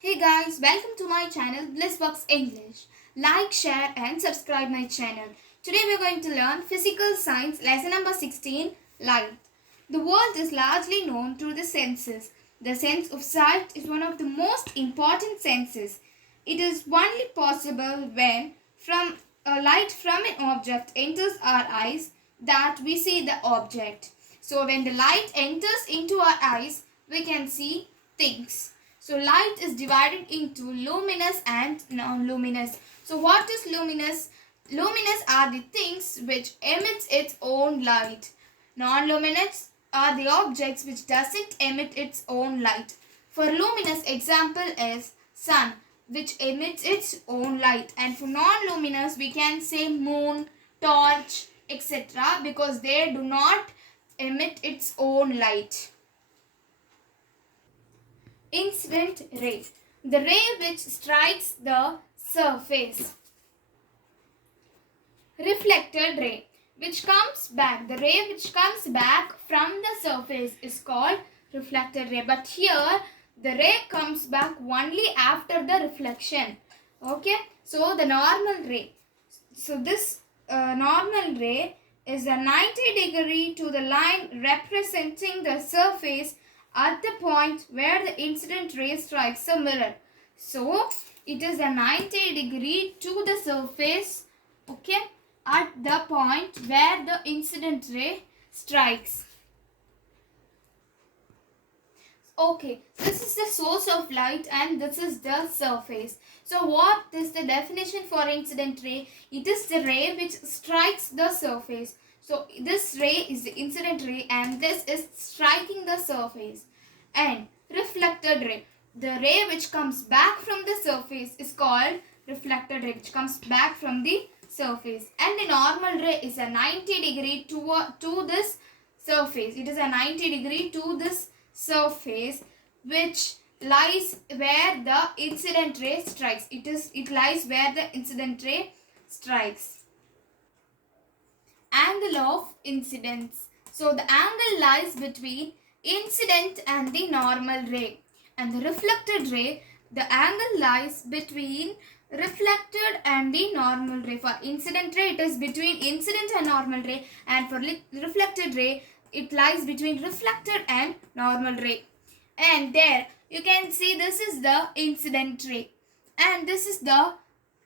Hey guys, welcome to my channel Blissbox English. Like, share and subscribe my channel. Today we are going to learn Physical Science lesson number 16, Light. The world is largely known through the senses. The sense of sight is one of the most important senses. It is only possible when from a light from an object enters our eyes that we see the object. So when the light enters into our eyes, we can see things. So light is divided into luminous and non-luminous. So what is luminous? Luminous are the things which emits its own light. Non-luminous are the objects which doesn't emit its own light. For luminous example is sun, which emits its own light, and for non-luminous we can say moon, torch, etc. because they do not emit its own light. Incident ray, the ray which strikes the surface. Reflected ray, which comes back. The ray which comes back from the surface is called reflected ray. But here the ray comes back only after the reflection. Okay, so the normal ray. So this normal ray is a 90-degree to the line representing the surface at the point where the incident ray strikes a mirror. So it is a 90-degree to the surface, okay, at the point where the incident ray strikes. Okay, this is the source of light and this is the surface. So what is the definition for incident ray? It is the ray which strikes the surface. So this ray is the incident ray and this is striking the surface. And reflected ray, the ray which comes back from the surface is called reflected ray, which comes back from the surface. And the normal ray is a 90-degree to this surface. It is a 90-degree to this surface which lies where the incident ray strikes. It lies where the incident ray strikes. Angle of incidence. So the angle lies between incident and the normal ray. And the reflected ray, the angle lies between reflected and the normal ray. For incident ray, it is between incident and normal ray, and for reflected ray, it lies between reflected and normal ray. And there you can see this is the incident ray and this is the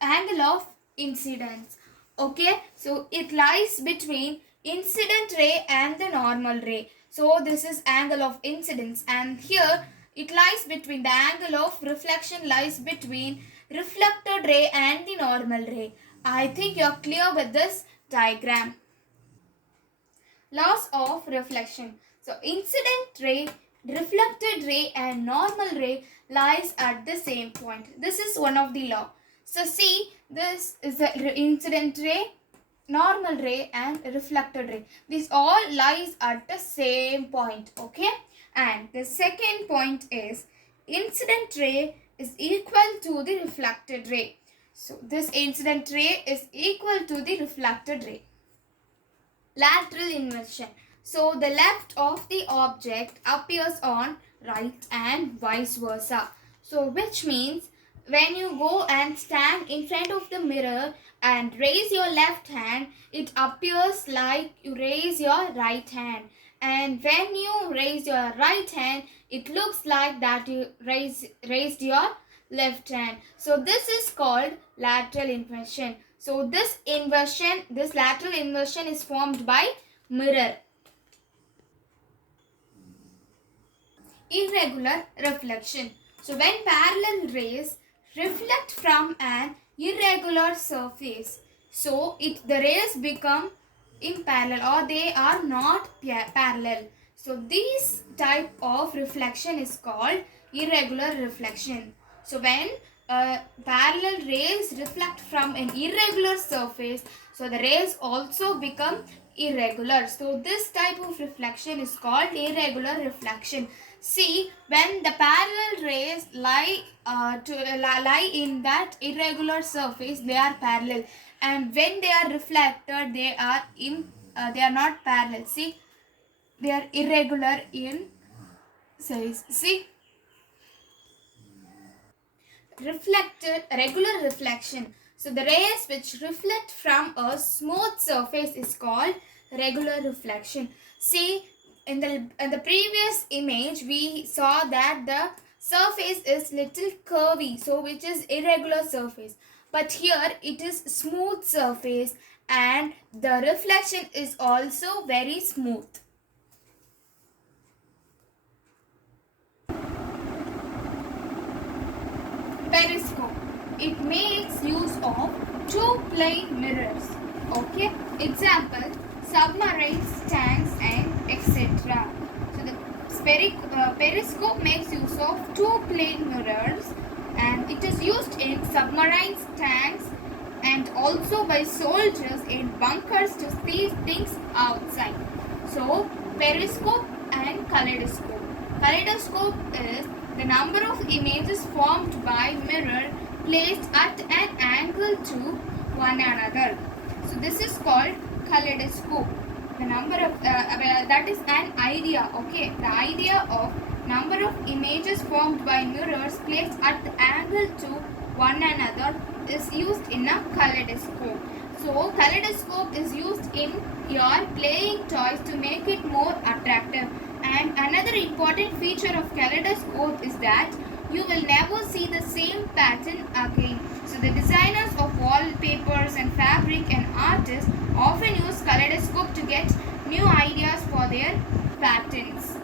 angle of incidence. Okay, so it lies between incident ray and the normal ray. So this is angle of incidence, and here it lies between, the angle of reflection lies between reflected ray and the normal ray. I think you are clear with this diagram. Laws of reflection. So incident ray, reflected ray and normal ray lies at the same point. This is one of the law. So see, this is the incident ray, normal ray and reflected ray. These all lies at the same point. Okay. And the second point is incident ray is equal to the reflected ray. So this incident ray is equal to the reflected ray. Lateral inversion. So the left of the object appears on right and vice versa. So which means when you go and stand in front of the mirror and raise your left hand, it appears like you raise your right hand. And when you raise your right hand, it looks like that you raised your left hand. So this is called lateral inversion. So this lateral inversion is formed by mirror. Irregular reflection. So when parallel rays reflect from an irregular surface, so the rays become imparallel or they are not parallel. So this type of reflection is called irregular reflection. So when parallel rays reflect from an irregular surface, so the rays also become irregular. So this type of reflection is called irregular reflection. See, when the parallel rays lie in that irregular surface, they are parallel, and when they are reflected, they are not parallel. See, they are irregular in size. See, regular reflection. So the rays which reflect from a smooth surface is called regular reflection. See, in the previous image we saw that the surface is little curvy, so which is irregular surface. But here it is smooth surface and the reflection is also very smooth. Periscope. It makes use of two plane mirrors. Okay. Example: submarines, tanks, and etc. So the periscope makes use of two plane mirrors, and it is used in submarines, tanks, and also by soldiers in bunkers to see things outside. So periscope and kaleidoscope. Kaleidoscope is the number of images formed by mirror placed at an angle to one another. So this is called kaleidoscope. The number of that is an idea. Okay, the idea of number of images formed by mirrors placed at the angle to one another is used in a kaleidoscope. So kaleidoscope is used in your playing toys to make it more attractive. And another important feature of kaleidoscope is that you will never see the same pattern again. So the designers of wallpapers and fabric and artists often use kaleidoscope to get new ideas for their patterns.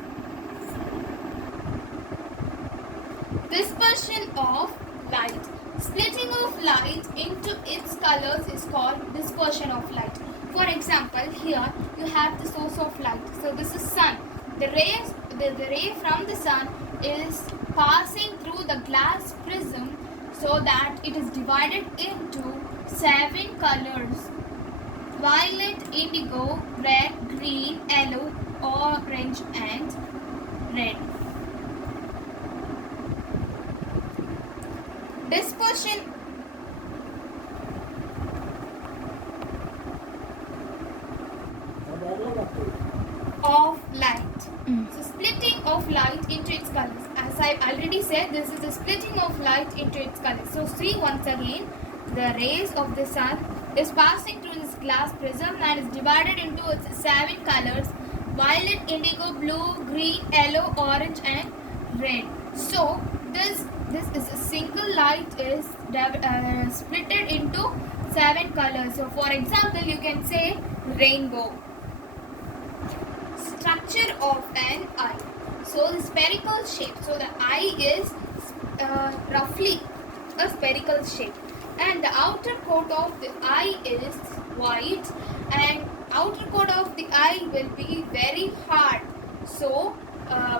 Dispersion of light. Splitting of light into its colors is called dispersion of light. For example, here you have the source of light. So this is sun. The ray from the sun is passing through the glass prism so that it is divided into 7 colors: violet, indigo, red, green, yellow, orange, and red. Dispersion of light. So splitting of light into its colors. As I already said, this is the splitting of light into its colors. So see once again, the rays of the sun is passing through this glass prism and is divided into its 7 colors: violet, indigo, blue, green, yellow, orange, and red. So this is a single light is splitted into 7 colors. So for example, you can say rainbow. Structure of an eye. So the spherical shape. So the eye is roughly a spherical shape, and the outer coat of the eye is white, and outer coat of the eye will be very hard. So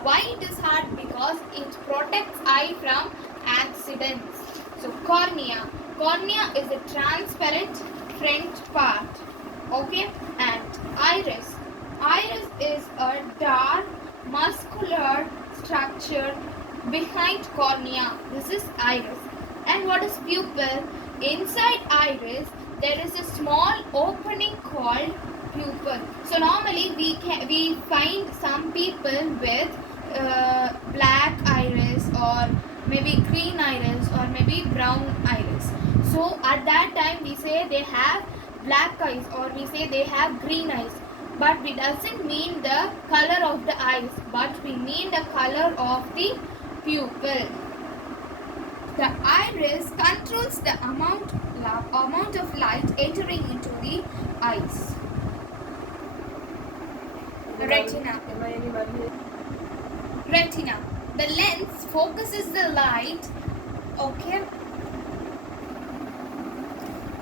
why it is hard? Because it protects eye from accidents. So cornea. Cornea is a transparent front part. Okay, and iris. Iris is a dark muscular structure behind cornea. This is iris. And what is pupil? Inside iris there is a small opening called pupil. So normally we find some people with black iris, or maybe green iris, or maybe brown iris. So at that time we say they have black eyes, or we say they have green eyes. But we doesn't mean the color of the eyes, but we mean the color of the pupil. The iris controls the amount of light entering into the eyes. Retina. Retina. The lens focuses the light, okay,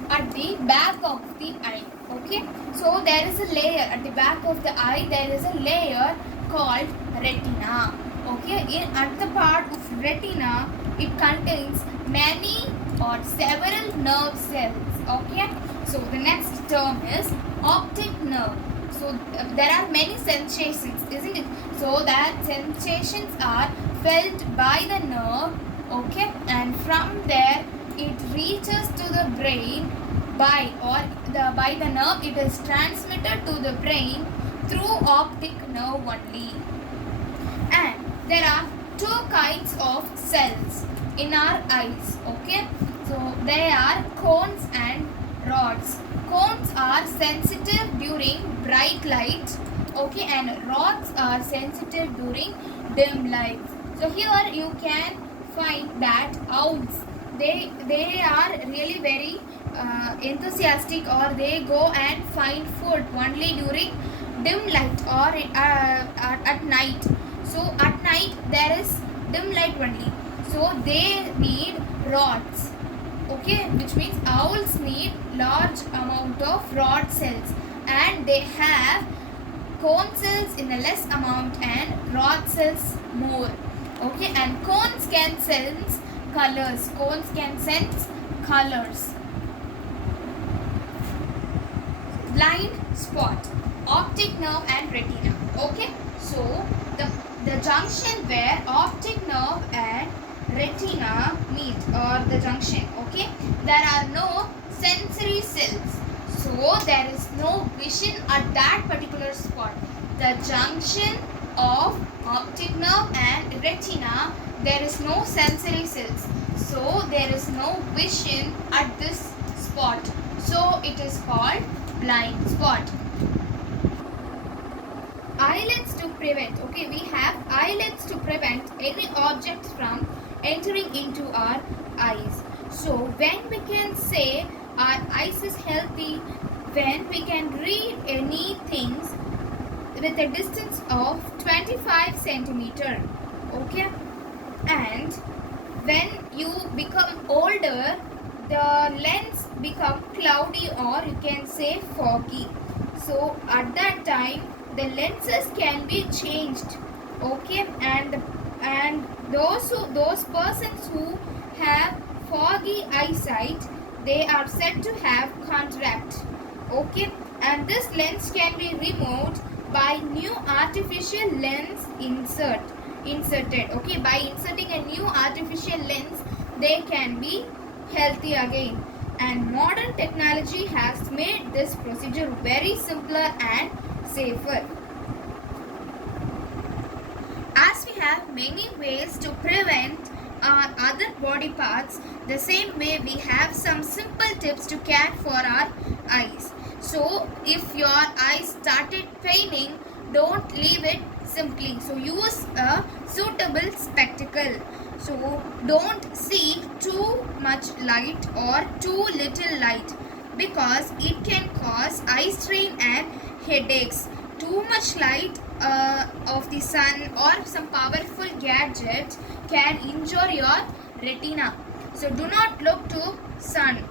at the back of the eye. Okay, so there is a layer at the back of the eye. There is a layer called retina. Okay, at the part of retina, it contains many or several nerve cells. Okay, so the next term is optic nerve. So there are many sensations, isn't it? So that sensations are felt by the nerve. Okay, and from there it reaches to the brain by the nerve. It is transmitted to the brain through optic nerve only. And there are 2 kinds of cells. in our eyes. Okay, so they are cones and rods. Cones are sensitive during bright light. Okay, and rods are sensitive during dim light. So here you can find that owls, they are really very enthusiastic, or they go and find food only during dim light or at night. So at night there is dim light only, so they need rods. Okay, which means owls need large amount of rod cells, and they have cone cells in a less amount and rod cells more. Okay, and cones can sense colors. Cones can sense colors. Blind spot, optic nerve and retina. Okay, so the junction where optic nerve and retina meet, or the junction, okay, there are no sensory cells, so there is no vision at that particular spot. The junction of optic nerve and retina, there is no sensory cells, so there is no vision at this spot, so it is called blind spot. Eyelids to prevent. Okay, we have eyelids to prevent any objects from entering into our eyes. So when we can say our eyes is healthy, when we can read any things with a distance of 25 centimeter. Okay, and when you become older, the lens become cloudy, or you can say foggy. So at that time the lenses can be changed. Okay, and those persons who have foggy eyesight, they are said to have cataract. Okay, and this lens can be removed by new artificial lens inserted. Okay, by inserting a new artificial lens, they can be healthy again. And modern technology has made this procedure very simpler and safer. As we have many ways to prevent our other body parts, the same way we have some simple tips to care for our eyes. So if your eyes started paining, don't leave it simply. So use a suitable spectacle. So don't see too much light or too little light, because it can cause eye strain and headaches. Too much light of the sun or some powerful gadget can injure your retina. So do not look to sun,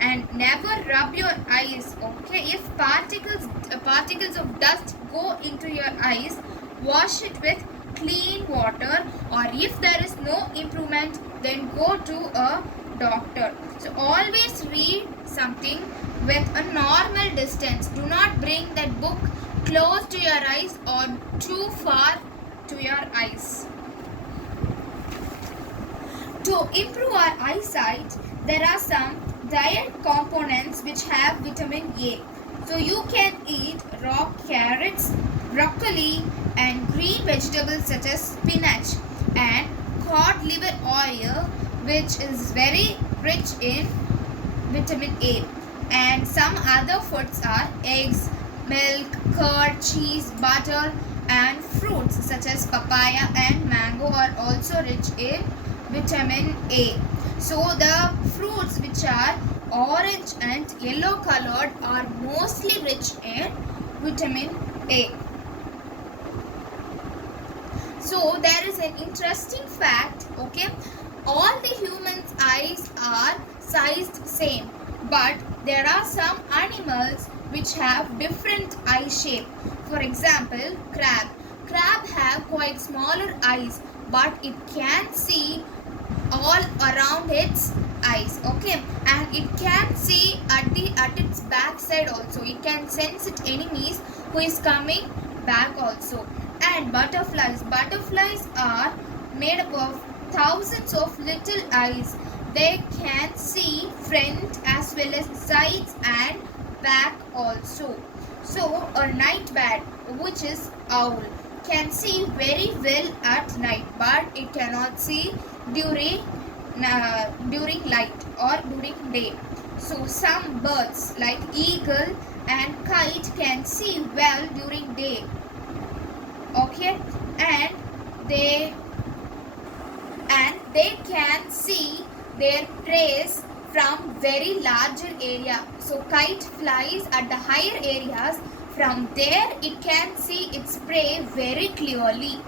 and never rub your eyes. Okay, if particles of dust go into your eyes, wash it with clean water, or if there is no improvement, then go to a doctor. So always read something with a normal distance. Do not bring that book close to your eyes or too far to your eyes. To improve our eyesight, there are some diet components which have vitamin A. So you can eat raw carrots, broccoli and green vegetables such as spinach, and cod liver oil, which is very rich in vitamin A. And some other foods are eggs, milk, curd, cheese, butter and fruits such as papaya and mango are also rich in vitamin A. So the fruits which are orange and yellow colored are mostly rich in vitamin A. So there is an interesting fact, okay? All the humans' eyes are sized same, but there are some animals which have different eye shape. For example, crab. Crab have quite smaller eyes, but it can see all around its eyes. Okay, and it can see at its back side also. It can sense its enemies who is coming back also. And butterflies are made up of thousands of little eyes. They can see front as well as sides and back also. So a night bat, which is owl, can see very well at night, but it cannot see during during light or during day. So some birds like eagle and kite can see well during day. Okay, and they can see their prey from very larger area. So kite flies at the higher areas. From there it can see its prey very clearly.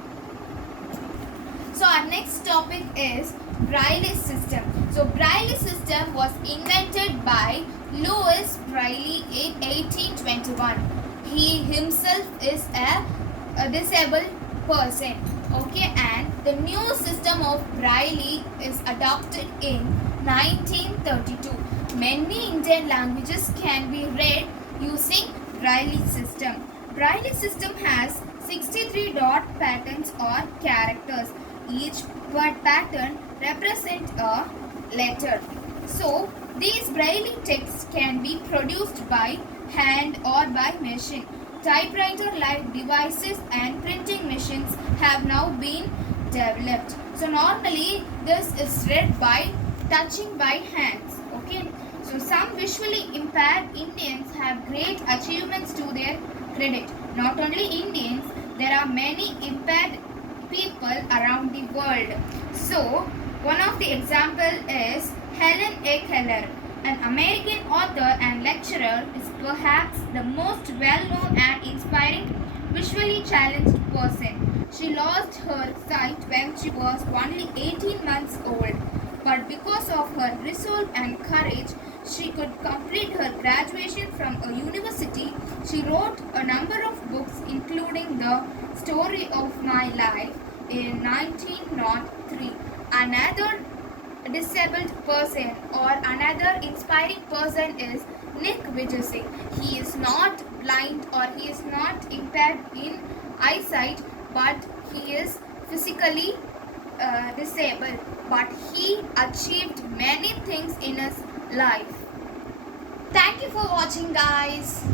So our next topic is Braille system. So Braille system was invented by Louis Braille in 1821. He himself is a disabled person. Okay, and the new system of Braille is adopted in 1932. Many Indian languages can be read using Braille system. Braille system has 63 dot patterns or characters. Each pattern represents a letter. So these Braille texts can be produced by hand or by machine. Typewriter-like devices and printing machines have now been developed. So normally this is read by touching by hands. Okay. So some visually impaired Indians have great achievements to their credit. Not only Indians, there are many impaired people around the world. So one of the example is Helen A. Keller. An American author and lecturer, is perhaps the most well-known and inspiring visually challenged person. She lost her sight when she was only 18 months old, but because of her resolve and courage, she could complete her graduation from a university. She wrote a number of books, including The Story of My Life in 1903. Another disabled person or another inspiring person is Nick Vujicic. He is not blind or he is not impaired in eyesight, but he is physically disabled, but he achieved many things in his life. Thank you for watching, guys.